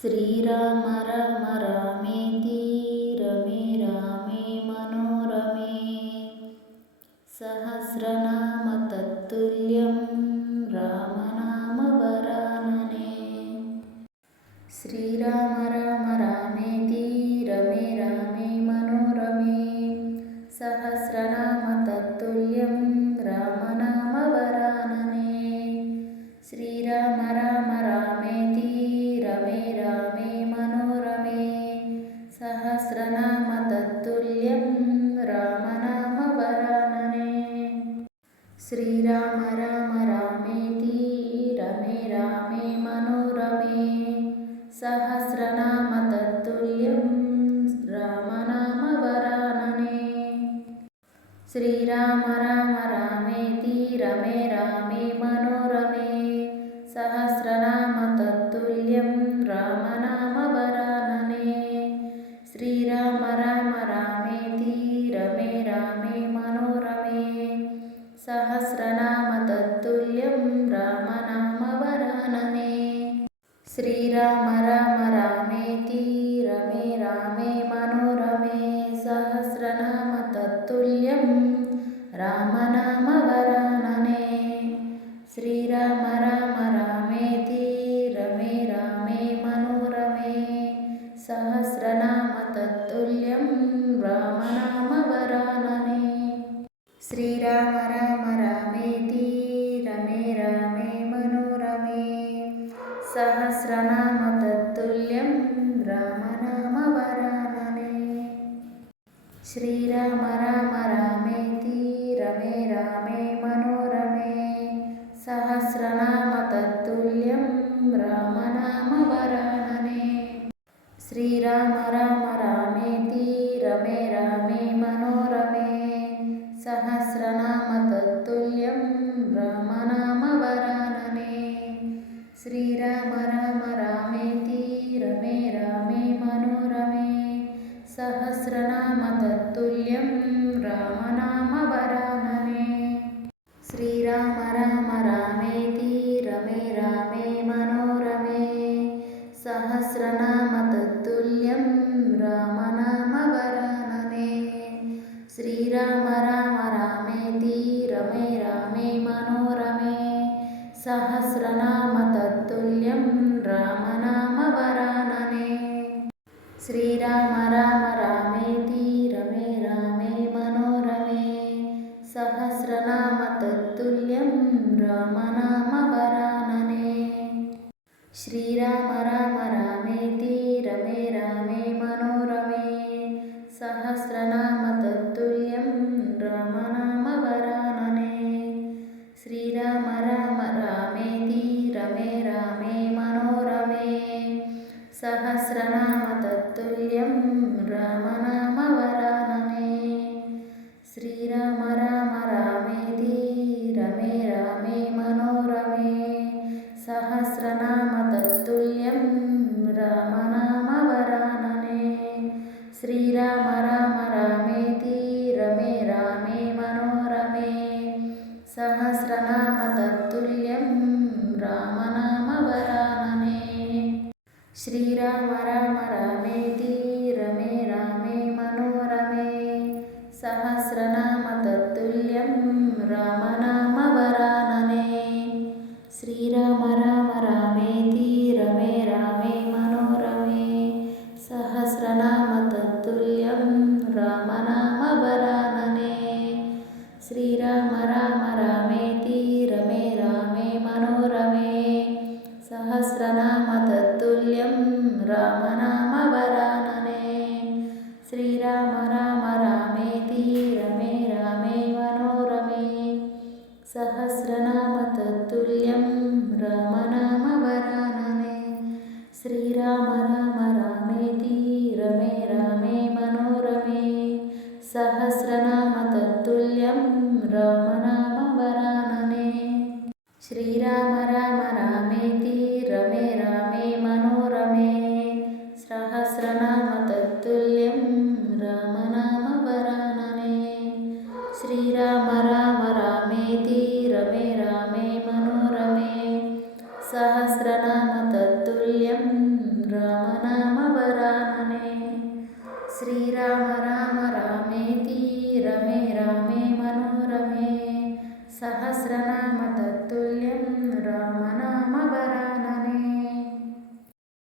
శ్రీరామ రామ రామేతి రమే రామే మనోరమే సహస్రనామ తత్తుల్యం రామనామ వరాననే. శ్రీరామ రామ రామేతి రమే రామే మనోరమే సహస్రనామ తత్తుల్యం రామనామ వరాననే. శ్రీరామ రామ రామేతి రమే రామే మనోరమే సహస్రనామ తత్తుల్యం రామనామ వరాననే. శ్రీరామ రామ రామేతి రమే రామే మనోరమే సహస్రనామ తత్తుల్యం రామనామ వరాననే. శ్రీరామ రామ రామేతి రమే రామే మనోరమే సహస్రనామ తత్తుల్యం రామనామ వరాననే. శ్రీరామ రామ రామేతి రమే రామే మనోరమే సహస్రనామ తత్తుల్యం రామనామ వరాననే. శ్రీరామ రామ రామేతి రమే రామే మనోరమే సహస్రనామ తత్తుల్యం రామనామ వరాననే. శ్రీరామ రామ రామేతి రమే రామే మనోరమే సహస్రనామ తత్తుల్యం రామనామ వరాననే. శ్రీరామ రామ రామేతి రమే రామే మనోరమే సహస్రనామ తత్తుల్యం రామనామ వరాననే. శ్రీరామ రామ రామేతి రమే రామే మనోరమే సహస్రనామ తత్తుల్యం రామనామ వరాననే. శ్రీరామ రామ రామేతి రమే రామే మనోరమే సహస్రనామ తత్తుల్యం రామనామ వరాననే. శ్రీరామ రామ రామేతి రమే రామే మనోరమే సహస్రనామ తత్తుల్యం రామనామ వరాననే. శ్రీరామ రామ రామేతి రమే రామే మనోరమే సహస్రనామ తత్తుల్యం రామనామ వరాననే. శ్రీరామ రామ రామేతి రమే రామే మనోరమే సహస్రనామ తత్తుల్యం రామనామ వరాననే. శ్రీరామ రామ రామేతి రమే రామే మనోరమే సహస్రనామ తత్తుల్యం రామనామ వరాననే. శ్రీరామ రామ రామేతి రమే రామే మనోరమే సహస్రనామ తత్తుల్యం రామనామ వరాననే. శ్రీరామ రామ రామేతి రమే రామే మనోరమే సహస్రనామ తత్తుల్యం రామనామ వరాననే. శ్రీరామ రామ రామేతి రమే రామే మనోరమే సహస్రనామ తత్తుల్యం రామనామ వరాననే. శ్రీరామ రామ రామేతి రమే రామే మనోరమే సహస్రనామ తత్తుల్యం రామనామ వరాననే. శ్రీరామ రామ రామేతి రమే రామే మనోరమే సహస్రనామ తత్తుల్యం రామనామ వరాననే. శ్రీరామ రామ రామేతి రమే రామే మనోరమే సహస్రనామ తత్తుల్యం రామనామ వరాననే. శ్రీరామ రామ రామేతి రమే రామే మనోరమే సహస్రనామ తత్తుల్యం రామనామ వరాననే. శ్రీరామ రామ రామేతి రమే రామే మనోరమే సహస్రనామ తత్తుల్యం రామనామ వరాననే. శ్రీరామ రామ రామేతి రమే రామే మనోరమే సహస్రనామ తత్తుల్యం రామనామ వరాననే. శ్రీరామ రామ రామేతి రమే రామే మనోరమే సహస్రనామ తత్తుల్యం రామనామ వరాననే. శ్రీరామ రామ రామేతి రమే రామే మనోరమే సహస్రనామ శ్రీరామ రామ రామేతి రమే రామే మనోరమే సహస్రనామ